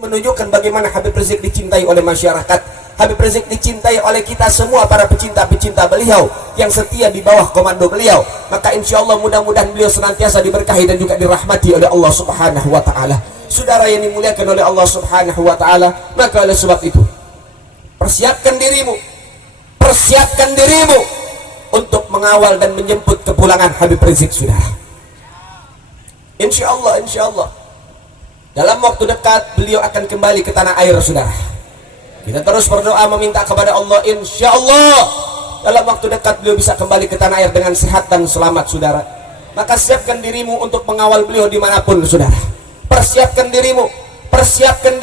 menunjukkan bagaimana Habib Rizik dicintai oleh masyarakat. Habib Rizik dicintai oleh kita semua para pecinta-pecinta beliau yang setia di bawah komando beliau. Maka insya Allah mudah-mudahan beliau senantiasa diberkahi dan juga dirahmati oleh Allah Subhanahu wa Ta'ala. Saudara yang dimuliakan oleh Allah Subhanahu wa Ta'ala, maka oleh sebab itu persiapkan dirimu untuk mengawal dan menjemput kepulangan Habib Rizik, saudara. Insya Allah dalam waktu dekat beliau akan kembali ke tanah air, saudara. Kita terus berdoa meminta kepada Allah, insya Allah dalam waktu dekat beliau bisa kembali ke tanah air dengan sehat dan selamat, saudara. Maka siapkan dirimu untuk mengawal beliau dimanapun, saudara. Persiapkan dirimu, persiapkan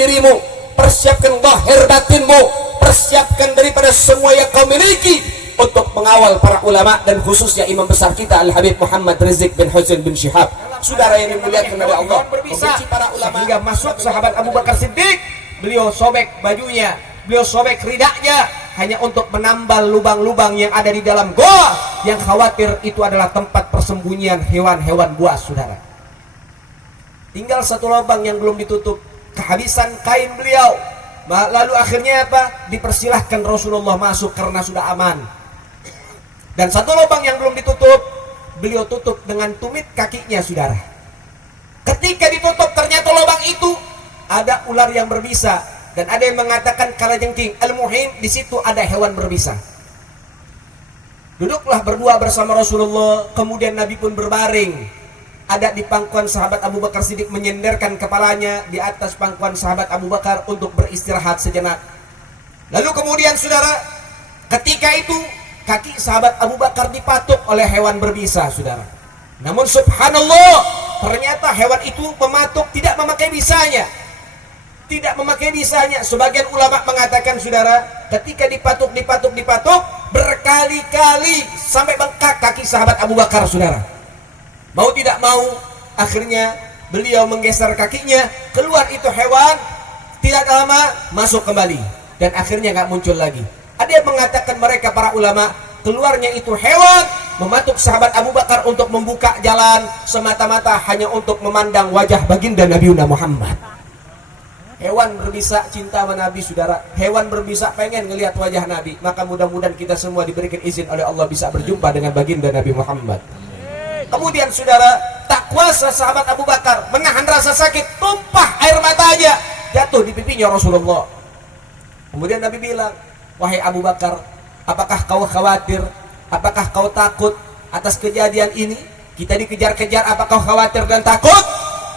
zahir batinmu, persiapkan daripada semua yang kau miliki untuk mengawal para ulama dan khususnya imam besar kita Al-Habib Muhammad Rizik bin Husain bin Syihab. Saudara yang dimuliakan oleh Allah, membenci para ulama hingga masuk sahabat Abu Bakar Siddiq, beliau sobek bajunya, beliau sobek ridaknya hanya untuk menambal lubang-lubang yang ada di dalam goa yang khawatir itu adalah tempat persembunyian hewan-hewan buas, saudara. Tinggal satu lubang yang belum ditutup, kehabisan kain beliau. Lalu akhirnya apa? Dipersilahkan Rasulullah masuk karena sudah aman. Dan satu lubang yang belum ditutup, beliau tutup dengan tumit kakinya, saudara. Ketika ditutup ternyata lubang itu ada ular yang berbisa dan ada yang mengatakan kalajengking. Al-muhim di situ ada hewan berbisa. Duduklah berdua bersama Rasulullah, kemudian Nabi pun berbaring. Ada di pangkuan sahabat Abu Bakar Siddiq, menyenderkan kepalanya di atas pangkuan sahabat Abu Bakar untuk beristirahat sejenak. Lalu kemudian, saudara, ketika itu kaki sahabat Abu Bakar dipatuk oleh hewan berbisa, saudara. Namun subhanallah, ternyata hewan itu mematuk tidak memakai bisanya. Sebagian ulama mengatakan, saudara, ketika dipatuk berkali-kali sampai bengkak kaki sahabat Abu Bakar, saudara. Mau tidak mau, akhirnya beliau menggeser kakinya, keluar itu hewan, tidak lama masuk kembali, dan akhirnya nggak muncul lagi. Ada yang mengatakan mereka para ulama, keluarnya itu hewan mematuk sahabat Abu Bakar untuk membuka jalan semata-mata hanya untuk memandang wajah baginda Nabi Muhammad. Hewan berbisa cinta sama Nabi, saudara. Hewan berbisa pengen ngelihat wajah Nabi. Maka mudah-mudahan kita semua diberikan izin oleh Allah bisa berjumpa dengan baginda Nabi Muhammad. Kemudian, saudara, tak kuasa sahabat Abu Bakar menahan rasa sakit, tumpah air matanya jatuh di pipinya Rasulullah. Kemudian Nabi bilang, wahai Abu Bakar, apakah kau khawatir, apakah kau takut atas kejadian ini? Kita dikejar-kejar, apakah kau khawatir dan takut?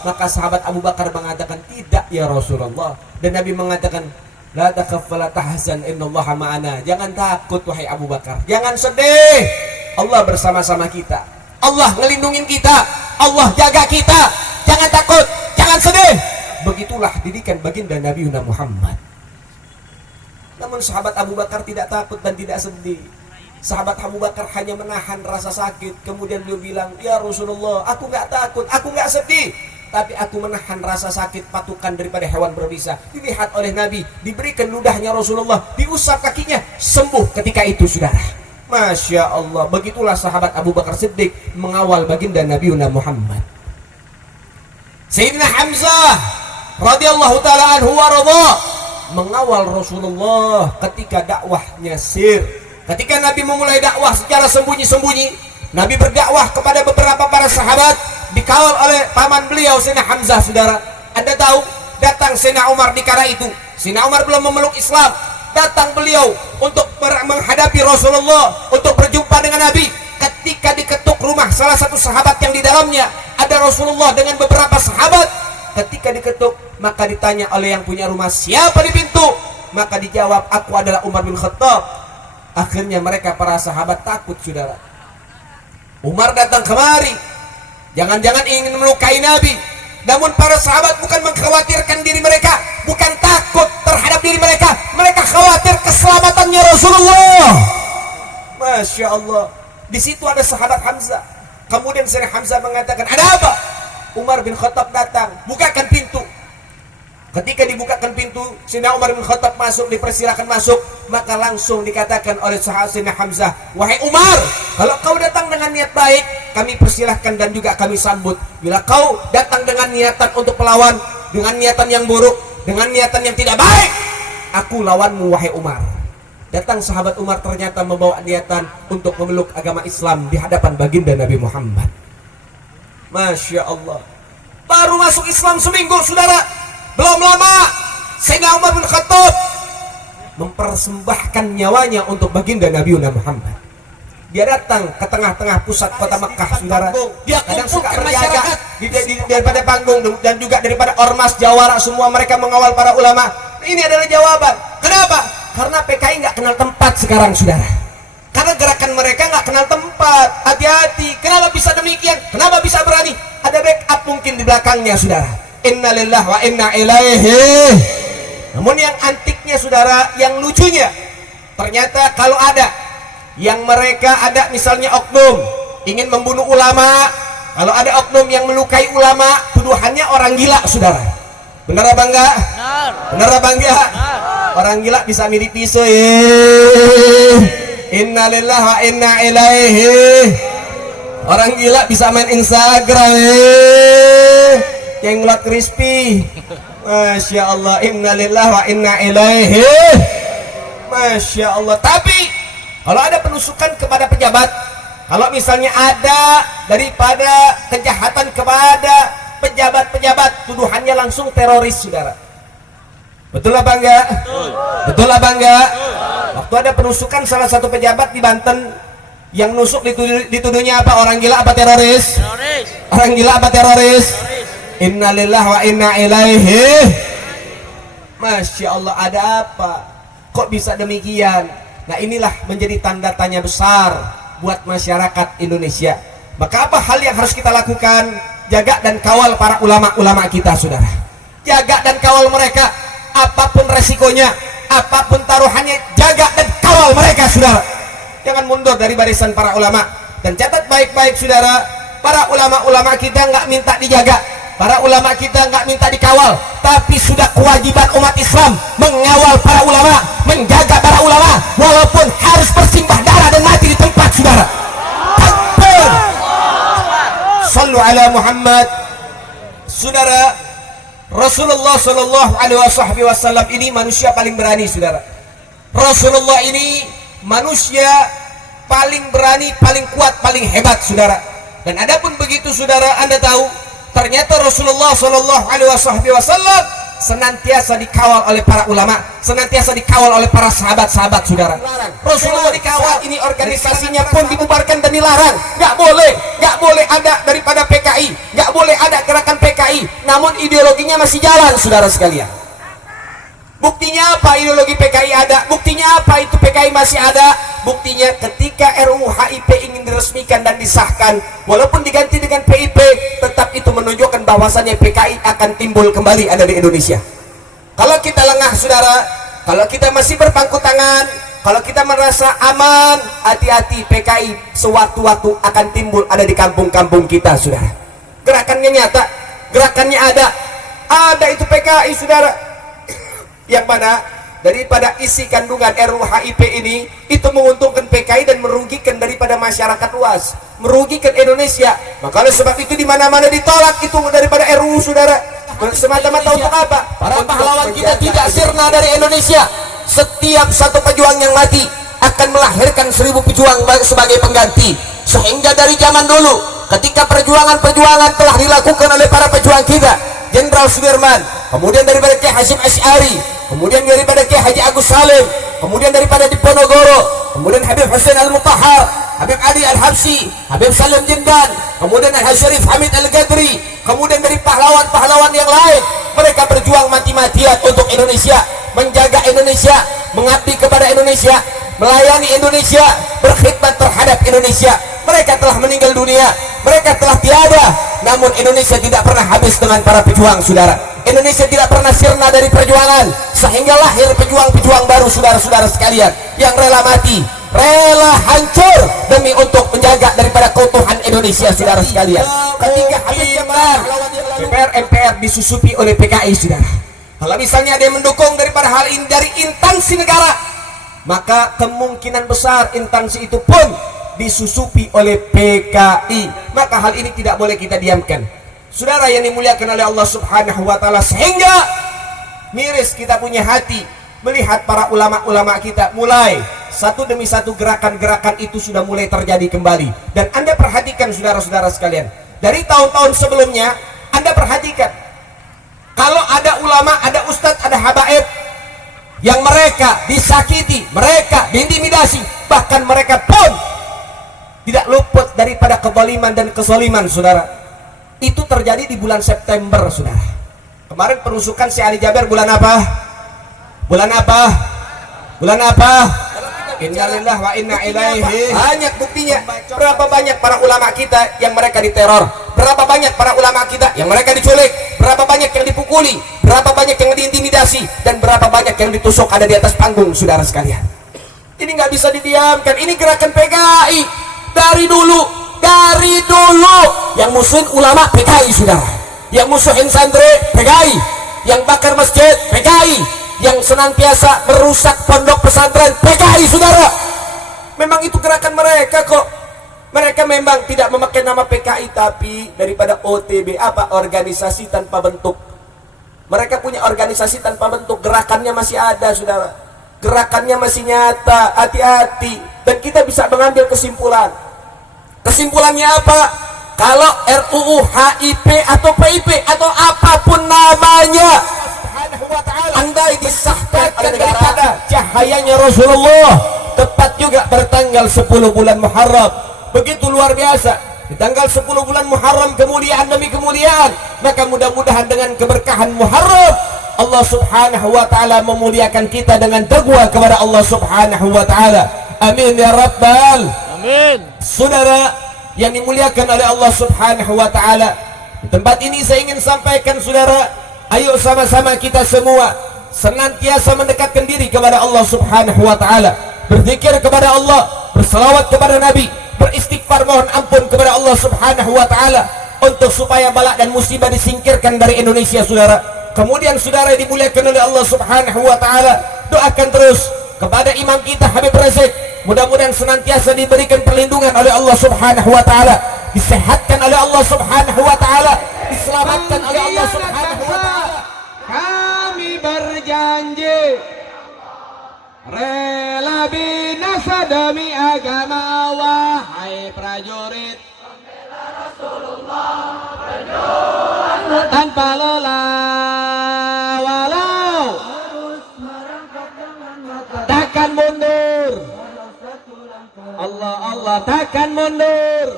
Maka sahabat Abu Bakar mengatakan, tidak ya Rasulullah. Dan Nabi mengatakan, la takhaf wa la tahzan innallaha ma'ana. Jangan takut wahai Abu Bakar, jangan sedih, Allah bersama-sama kita. Allah ngelindungin kita, Allah jaga kita. Jangan takut, jangan sedih. Begitulah didikan baginda Nabi Muhammad. Namun sahabat Abu Bakar tidak takut dan tidak sedih. Sahabat Abu Bakar hanya menahan rasa sakit. Kemudian beliau bilang, ya Rasulullah, aku nggak takut, aku nggak sedih, tapi aku menahan rasa sakit patukan daripada hewan berbisa. Dilihat oleh Nabi, diberikan ludahnya Rasulullah, diusap kakinya, sembuh ketika itu, saudara. Masya Allah, begitulah sahabat Abu Bakar Siddiq mengawal baginda Nabi Muhammad. Sayyidina Hamzah radhiyallahu ta'ala anhu wa radha mengawal Rasulullah ketika dakwahnya sir. Ketika Nabi memulai dakwah secara sembunyi-sembunyi, Nabi berdakwah kepada beberapa para sahabat, dikawal oleh paman beliau Sayyidina Hamzah, saudara. Anda tahu, datang Sayyidina Umar di kala itu. Sayyidina Umar belum memeluk Islam. Datang beliau untuk menghadapi Rasulullah, untuk berjumpa dengan Nabi. Ketika diketuk rumah salah satu sahabat yang di dalamnya ada Rasulullah dengan beberapa sahabat. Ketika diketuk, maka ditanya oleh yang punya rumah, siapa di pintu? Maka dijawab, aku adalah Umar bin Khattab. Akhirnya mereka para sahabat takut, saudara. Umar datang kemari, jangan-jangan ingin melukai Nabi. Namun para sahabat bukan mengkhawatirkan diri mereka, bukan takut terhadap diri mereka, mereka khawatir keselamatannya Rasulullah. Masya Allah. Di situ ada sahabat Hamzah. Kemudian Sayyidina Hamzah mengatakan, ada apa? Umar bin Khattab datang, bukakan pintu. Ketika dibukakan pintu, Sayyidina Umar bin Khattab masuk, dipersilakan masuk. Maka langsung dikatakan oleh Sayyidina Hamzah, wahai Umar, kalau kau datang dengan niat baik, kami persilahkan dan juga kami sambut. Bila kau datang dengan niatan untuk melawan, dengan niatan yang buruk, dengan niatan yang tidak baik, aku lawanmu wahai Umar. Datang sahabat Umar ternyata membawa niatan untuk memeluk agama Islam di hadapan baginda Nabi Muhammad. Masya Allah. Baru masuk Islam seminggu saudara, belum lama Sayyidina Umar bin Khattab mempersembahkan nyawanya untuk baginda Nabi Muhammad. Dia datang ke tengah-tengah pusat kota Mekah saudara. Dia kadang suka berjaga daripada panggung dan juga daripada ormas jawara, semua mereka mengawal para ulama. Ini adalah jawaban. Kenapa? Karena PKI nggak kenal tempat sekarang saudara. Karena gerakan mereka nggak kenal tempat. Hati-hati. Kenapa bisa demikian? Kenapa bisa berani? Ada backup mungkin di belakangnya saudara. Inna lillahi wa inna ilaihi. Namun yang antiknya saudara, yang lucunya, ternyata kalau ada yang mereka ada misalnya oknum ingin membunuh ulama, kalau ada oknum yang melukai ulama, tuduhannya orang gila saudara. Benar apa enggak? Benar apa enggak? Orang gila bisa mirip pisau. Innalillahi wa inna ilaihi. Orang gila bisa main Instagram. Yang ngulat crispy. Masya Allah. Innalillahi wa inna ilaihi. Masya Allah. Tapi kalau ada penusukan kepada pejabat, kalau misalnya ada daripada kejahatan kepada pejabat-pejabat, tuduhannya langsung teroris saudara. Betul apa enggak? Betul apa enggak? Waktu ada penusukan salah satu pejabat di Banten, yang nusuk dituduhnya apa? Orang gila apa teroris? Orang gila apa teroris? Innalillahi wa inna ilaihi. Masya Allah, ada apa? Kok bisa demikian? Nah inilah menjadi tanda tanya besar buat masyarakat Indonesia. Maka apa hal yang harus kita lakukan? Jaga dan kawal para ulama-ulama kita saudara. Jaga dan kawal mereka, apapun resikonya, apapun taruhannya, jaga dan kawal mereka saudara. Jangan mundur dari barisan para ulama. Dan catat baik-baik saudara, para ulama-ulama kita nggak minta dijaga, para ulama kita nggak minta dikawal, tapi sudah kewajiban umat Islam mengawal para ulama, menjaga para ulama, walaupun harus bersimbah darah dan mati di tempat saudara. Takbir. Sallu ala Muhammad. Saudara, Rasulullah sallallahu alaihi wasallam ini manusia paling berani saudara. Rasulullah ini manusia paling berani, paling kuat, paling hebat saudara. Dan adapun begitu saudara, Anda tahu ternyata Rasulullah sallallahu alaihi wasallam senantiasa dikawal oleh para ulama, senantiasa dikawal oleh para sahabat-sahabat saudara. Rasulullah dikawal, ini organisasinya pun dibubarkan dan dilarang. Nggak boleh ada daripada PKI, nggak boleh ada gerakan PKI. Namun ideologinya masih jalan saudara sekalian. Buktinya apa ideologi PKI ada? Buktinya apa itu PKI masih ada? Buktinya ketika RUU HIP ingin diresmikan dan disahkan, walaupun diganti dengan PIP, tetap itu menunjukkan bahwasannya PKI akan timbul kembali ada di Indonesia. Kalau kita lengah saudara, kalau kita masih berpangku tangan, kalau kita merasa aman, hati-hati, PKI sewaktu-waktu akan timbul ada di kampung-kampung kita saudara. Gerakannya nyata, gerakannya ada itu PKI saudara. Yang mana daripada isi kandungan RUU HIP ini itu menguntungkan PKI dan merugikan daripada masyarakat luas, merugikan Indonesia. Maka oleh sebab itu di mana-mana ditolak itu daripada RUU saudara. Semata-mata untuk apa? Para pahlawan kita tidak sirna dari Indonesia. Setiap satu pejuang yang mati akan melahirkan 1000 pejuang sebagai pengganti. Sehingga dari zaman dulu ketika perjuangan-perjuangan telah dilakukan oleh para pejuang kita, Jenderal Sudirman, kemudian daripada Kiai Hasyim Asy'ari, kemudian daripada Kiai Haji Agus Salim, kemudian daripada Diponegoro, kemudian Habib Hussein Al-Mutahhar, Habib Ali Al-Habsyi, Habib Salim Jindan, kemudian Al-Syarif Hamid Al-Gadri, kemudian dari pahlawan-pahlawan yang lain. Mereka berjuang mati-matian untuk Indonesia, menjaga Indonesia, mengabdi kepada Indonesia, melayani Indonesia, berkhidmat terhadap Indonesia. Mereka telah meninggal dunia, mereka telah tiada, namun Indonesia tidak pernah habis dengan para pejuang saudara. Indonesia tidak pernah sirna dari perjuangan, sehingga lahir pejuang-pejuang baru saudara-saudara sekalian yang rela mati, rela hancur demi untuk menjaga daripada keutuhan Indonesia saudara sekalian. Ketika habis DPR MPR disusupi oleh PKI saudara. Kalau misalnya ada yang mendukung daripada hal ini dari instansi negara, maka kemungkinan besar instansi itu pun disusupi oleh PKI. Maka hal ini tidak boleh kita diamkan saudara yang dimuliakan oleh Allah Subhanahu wa taala. Sehingga miris kita punya hati melihat para ulama-ulama kita mulai satu demi satu gerakan-gerakan itu sudah mulai terjadi kembali. Dan Anda perhatikan saudara-saudara sekalian, dari tahun-tahun sebelumnya Anda perhatikan, kalau ada ulama, ada ustadz, ada habaib yang mereka disakiti, mereka diintimidasi, bahkan mereka pun tidak luput daripada kezaliman dan kezaliman, saudara. Itu terjadi di bulan September, saudara. Kemarin penusukan si Ali Jaber bulan apa? Bulan apa? Bulan apa? Innalillahi wa inna ilaihi. Banyak buktinya. Berapa banyak para ulama kita yang mereka diteror? Berapa banyak para ulama kita yang mereka diculik? Berapa banyak yang dipukuli? Berapa banyak yang diintimidasi? Dan berapa banyak yang ditusuk ada di atas panggung, saudara sekalian? Ini nggak bisa didiamkan. Ini gerakan PKI dari dulu yang musuhin ulama PKI, saudara. Yang musuhin santri PKI, yang bakar masjid PKI, yang senantiasa merusak pondok pesantren PKI, saudara. Memang itu gerakan mereka kok. Mereka memang tidak memakai nama PKI, tapi daripada OTB, apa, organisasi tanpa bentuk. Mereka punya organisasi tanpa bentuk, gerakannya masih ada, saudara. Gerakannya masih nyata, hati-hati. Dan kita bisa mengambil kesimpulan. Kesimpulannya apa? Kalau RUU, HIP atau PIP atau apapun namanya, andai disahkan daripada cahayanya Rasulullah, tepat juga bertanggal 10 bulan Muharram. Begitu luar biasa. Di tanggal 10 bulan Muharram, kemuliaan demi kemuliaan. Maka mudah-mudahan dengan keberkahan Muharram, Allah subhanahu wa ta'ala memuliakan kita dengan taqwa kepada Allah subhanahu wa ta'ala. Amin ya Rabbal. Amin. Saudara yang dimuliakan oleh Allah subhanahu wa ta'ala, di tempat ini saya ingin sampaikan, saudara, ayo sama-sama kita semua senantiasa mendekatkan diri kepada Allah subhanahu wa ta'ala, berzikir kepada Allah, bersalawat kepada Nabi, beristighfar mohon ampun kepada Allah subhanahu wa ta'ala, untuk supaya bala dan musibah disingkirkan dari Indonesia, saudara. Kemudian saudara dimuliakan oleh Allah subhanahu wa ta'ala, doakan terus kepada imam kita Habib Rizik, mudah-mudahan senantiasa diberikan perlindungan oleh Allah subhanahu wa ta'ala, disehatkan oleh Allah subhanahu wa ta'ala, diselamatkan oleh Allah subhanahu wa ta'ala. Kami berjanji rela binasa demi agama, wahai prajurit, tanpa lelah, walau takkan mundur. Allah takkan mundur.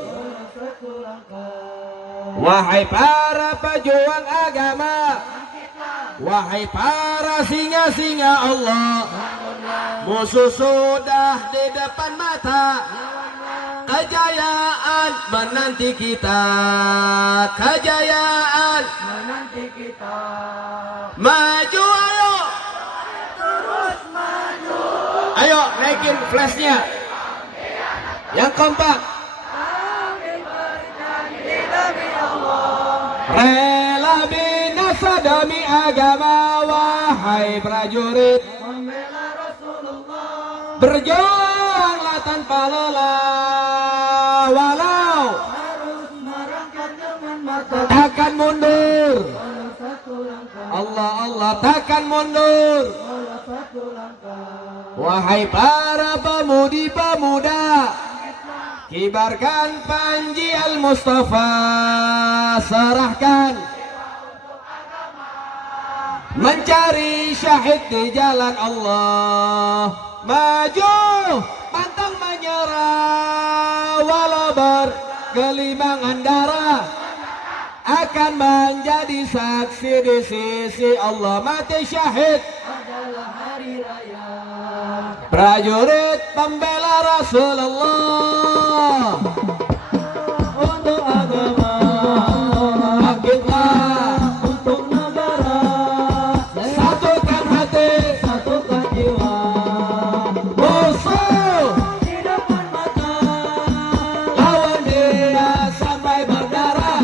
Wahai para pejuang agama, wahai para singa-singa Allah, musuh sudah di depan mata, kejayaan menanti kita, kejayaan menanti kita. Maju ayo, terus maju. Ayo naikin flashnya, yang kompak. Rela binasa demi agama, wahai prajurit, membela Rasulullah, berjuanglah tanpa lelah, walau harus merangkak dengan mata, takkan mundur. Allah takkan mundur. Wahai para pemudi-pemuda, kibarkan panji Al-Mustafa, serahkan mencari syahid di jalan Allah. Maju, pantang menyerah, walau bergelimangan darah, akan menjadi saksi di sisi Allah. Mati syahid adalah hari raya. Prajurit pembela Rasulullah, untuk agama, bangkitlah untuk negara, satukan hati, satukan jiwa. Musuh di depan mata, lawan dia sampai berdarah,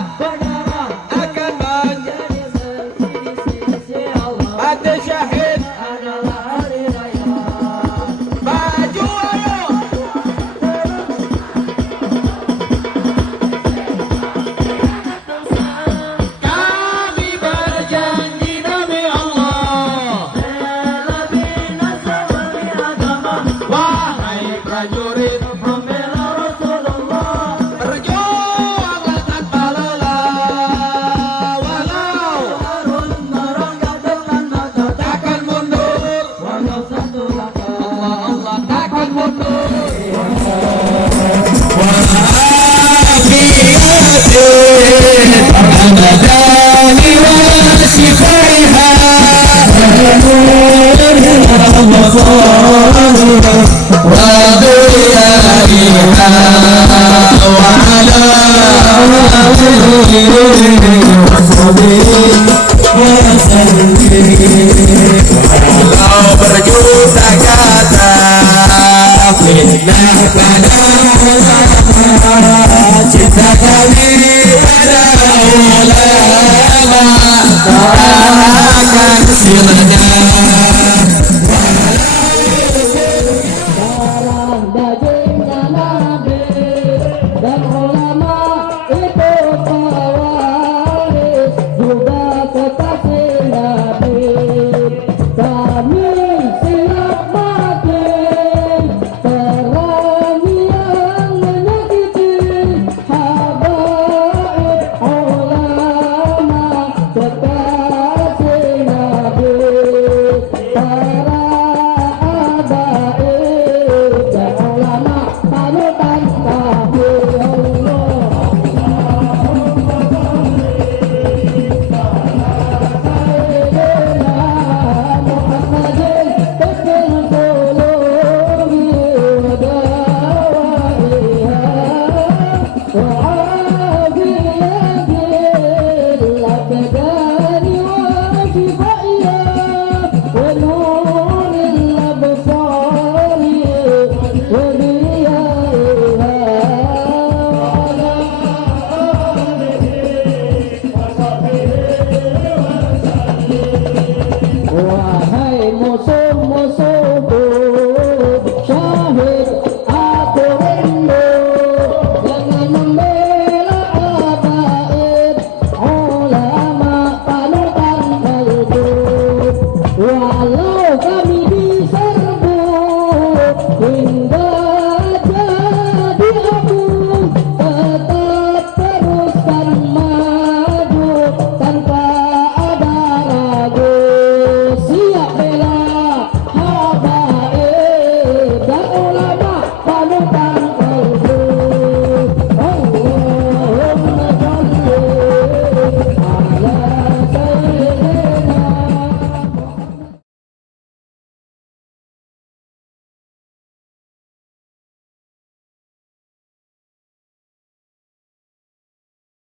akan menjadi saksi di sisi Allah. Mati syahid adalah hari raya. Maju ayo, Walau berjuta kata fitnah pada ulama, cinta kami pada ulama akan silahkan